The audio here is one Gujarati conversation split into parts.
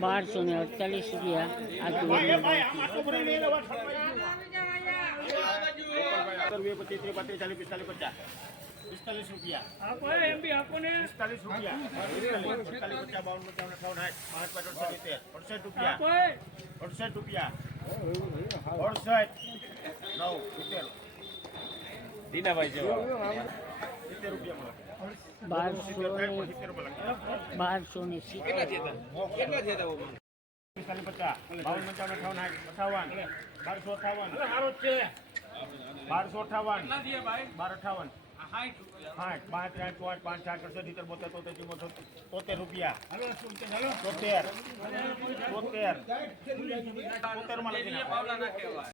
બારસો ને અડતાલીસ રૂપિયા. પચીસ પિસ્તાલીસ પચાસ. પિસ્તાલીસ રૂપિયા. પિસ્તાલીસ રૂપિયા. પિસ્તાલીસ, પચાસ બાવન અઠાવન પાંચ પાંચ અડસઠ રૂપિયા. અડસઠ રૂપિયા. અડસઠ. નવ સિત્તેર. દીનાભાઈ જેવા સિત્તેર રૂપિયા મળે. બારસો બારસો ને સિત્તેર પિસ્તાલીસ પચાસ બાવન પંચાવન અઠાવન અઠાવન. બારસો અઠાવન. બારસો અઠાવન બાર અઠાવન. સાઠ પાંચ આઠ પાંચ પાંચ સાઠ અડસઠ સિત્તેર બોતેર તોતેર ચુમ્મોતેર તોતેર રૂપિયા. તોતેર. તોતેર. તોતેર. માં લખી.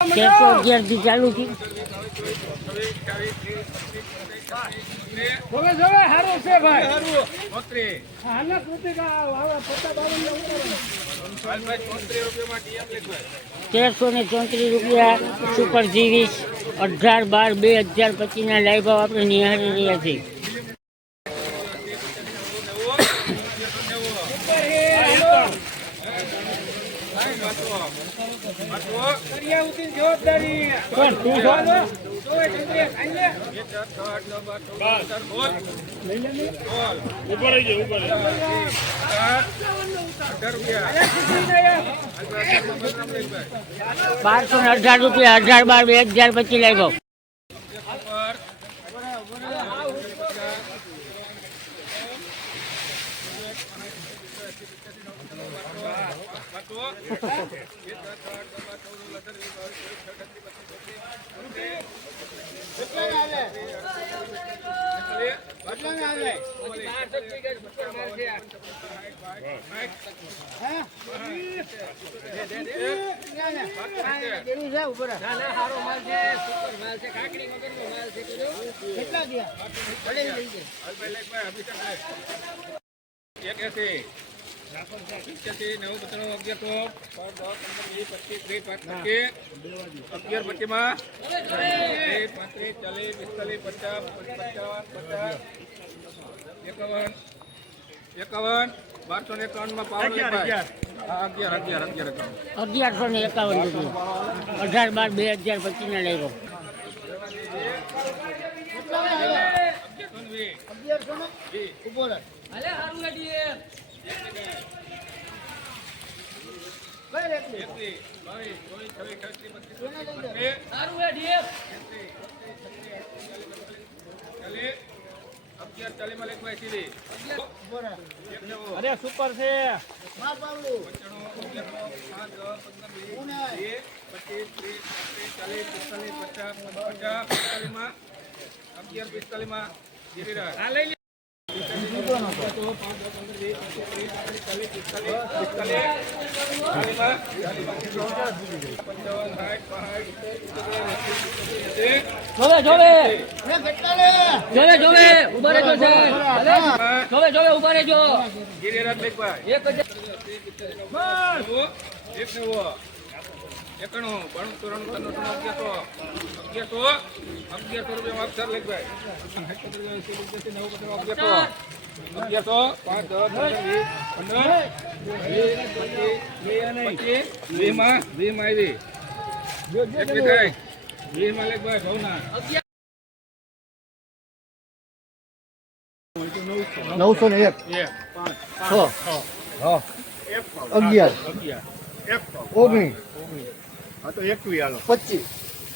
તેરસો અગિયારથી ચાલુ થયું તેરસો ને ચોત્રીસ રૂપિયા સુપર જીવીસ અઢાર બાર બે હજાર પચીસના લાઈવ ભાવ આપણે નિહાળી રહ્યા છીએ. તું છો? બારસો ને અઢાર રૂપિયા અઢાર બાર બે હજાર પચીસ કેટલા ગયા લાઈવ ભાવ અગિયાર પચીમાં પાંત્રીસ ચાલીસ પિસ્તાલીસ પચાસ પંચાવન પચાસ એકાવન એકાવન બારસો ને એકાવનમાં અગિયાર, અગિયાર. અગિયાર અગિયાર અગિયાર એકાવન. અગિયારસો ને એકાવન અઢાર બાર બે હજાર પચીસના લાઈવ ભાવ માં લેખ ભાઈ સીધી. એક નેવું. અરે સુપર છે. અગિયાર પચીસ ત્રીસ પાંત્રીસ ચાલીસ પિસ્તાલીસ પચાસ પચાસ પિસ્તાલીસમાં અગિયાર પિસ્તાલીસમાં ગિરિરાજ જોવે જોવે. જોવે જોવે. ઊભા રહેજો છે જોવે જોવે, ઊભા રહેજો. ગિરિરાજ એક હજાર. એક એકાણું બાણું ચોરાણું ત્રાણું ત્રણ અગિયારસો અગિયારસો રૂપિયા અક્ષર લેખભાઈ અગિયારસો અગિયારસો પાંચ દસ વીસ પંદર પચીસ વીસમાં વીસમાં આવી. એકવીસ થાય. વીસમાં લેખભાઈ ભાવના નવસો ને એક. છ. અગિયાર. ઓગણીસ. હા તો એકવી હાલો. પચીસ.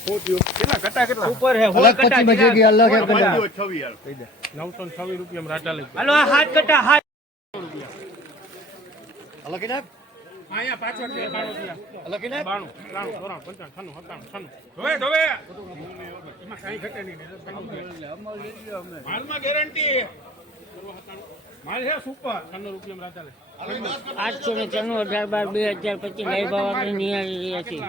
કેટલા ઉપર અલગ પચીસમાં જગ્યા અલગ એક હજાર છવ્વી હાલો. નવસો ને રૂપિયા રાટા લઈ હાલો આ હાથ કટા હાથ. અલગ કે અહીંયા પાછળ છે બાણું છે. અલગ કે બાણું ત્રાણું ચોરાણું પંચાણું છન્નું સત્તાણું છન્નું. ધોવે ધોવે. એમાં કાંઈ ઘટે નહીં હાલમાં ગેરંટી. માલ હે સુપર. છન્નું રૂપિયા રાતા લે આઠસો ને ત્રાણું અઢાર બાર બે હજાર પચીસ ભાવ આપણે નિહાળી રહ્યા છીએ.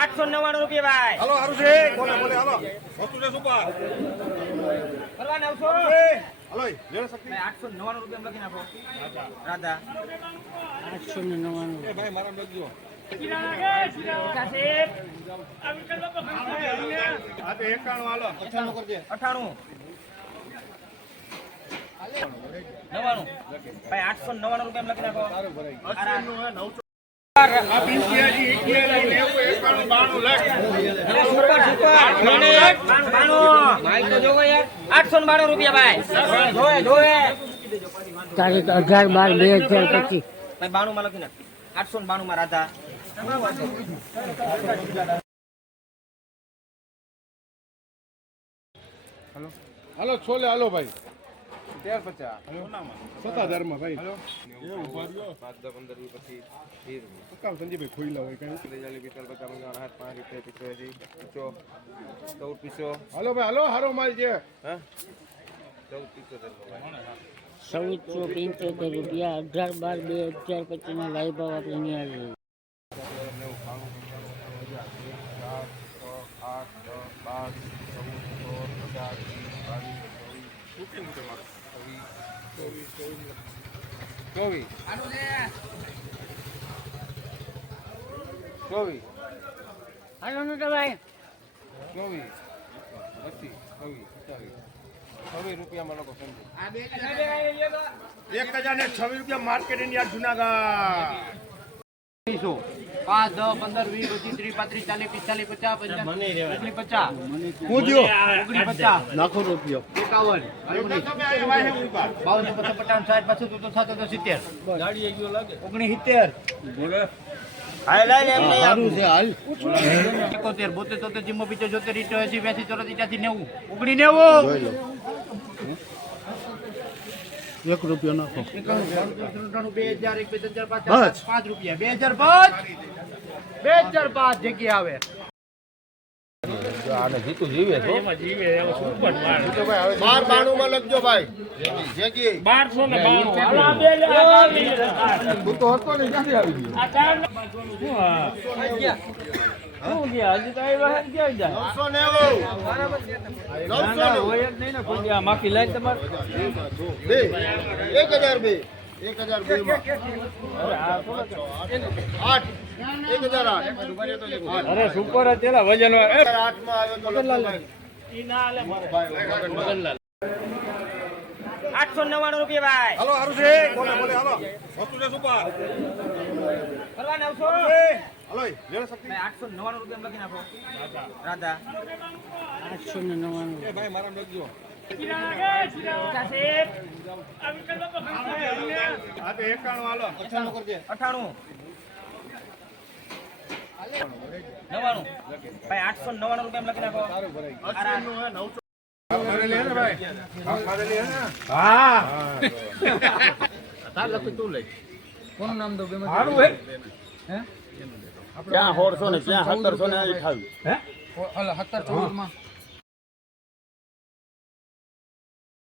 આઠસો નવ્વાણું રૂપિયા ભાઈ. હાલો હારું છે. બોલે બોલે હાલો. વસ્તુ છે સુપર. કરવા નવસો હાલો લેણ શક્તિ. આઠસો નવ્વાણું રૂપિયા લખી નાખો રાધા. આઠસો નવ્વાણું. ભાઈ મારા લખજો. નવ્વાણું ભાઈ આઠસો નવ્વાણું રૂપિયા ને ભાઈ અઢાર બાર બે હજાર પચીસ. બાણું માં લખી નાખ. આઠસો ને બાણું માં રાધા. હાલો. છોલે હાલો ભાઈ. તેર પચાસ ભાઈ. કઈ. પચાસ પંચાવન સાઠ પાંચ રૂપિયા પિત્તોતેર પીસો ચૌદ પીસો હાલો ભાઈ હલો હારો માલ છે ચૌદસો પંચોતેર રૂપિયા અઢાર બાર બે હજાર પચીસ ના લાઈ ભાવ આપણે નેવું બાણું ચાર છ આઠ દસ બાર ચૌદ સોળ અઢાર વીસ બાવીસ ચોવીસ ચોવીસ ચોવીસ ચોવીસ હાલો ભાઈ ચોવીસ પચીસ છવ્વીસ સત્તાવીસ છવ્વીસ રૂપિયામાં લોકો સમજો એક હજાર ને રૂપિયા માર્કેટ ઇન્ડિયા જુનાગઢ પાંચ દસ પંદર વીસ પચીસ ત્રીસ પાંત્રીસ ચાલીસ પિસ્તાલીસ પચાસ પચાસ. હું જો પચાસ. લાખો રૂપિયો. એકાવન. બાવન પચાસ પચાસ સાઠ પાછું તો સાત તો સિત્તેર ઓગણીસ સિત્તેર. એકોતેર બોતેર તોતેર જીમો પીચો જોતેર ઇટો એસી બેસી ચોરાસી ત્યાંથી નેવું. ઓગણી નેવું એક રૂપિયો નાખો. બે હજાર એક બે હજાર પાંચ પાંચ રૂપિયા. બે હજાર પાંચ બે ચાર પાંચ જગ્યા આવે. આને જીતું જીવે છો બાર બાણું માં લખજો ભાઈ. જેકી બારસો તું તો હતો ને ક્યાંથી આવી ગયો? માફી લઈ તમારે. બે. એક હજાર બે. એક હજાર બે આઠ. એક હજાર આઠ. અરે સુપર હતા વજન આઠમાં આવ્યો તો આઠસો નવ્વાણું રૂપિયા ભાઈ. હાલો હારું છે બોલે બોલે હાલો. વસ્તુ છે સુપર. કરવા નવસો હાલો લેણ શક્તિ. આઠસો નવ્વાણું રૂપિયા લખી નાખો રાધા. આઠસો ને નવ્વાણું ભાઈ મારા લખજો અઠાણું નવ્વાણું ભાઈ આઠસો નવ્વાણું રૂપિયા લખી નાખો ક્યાં સોળસો ને ક્યાં સત્તરસો ને સત્તર ચૌદમાં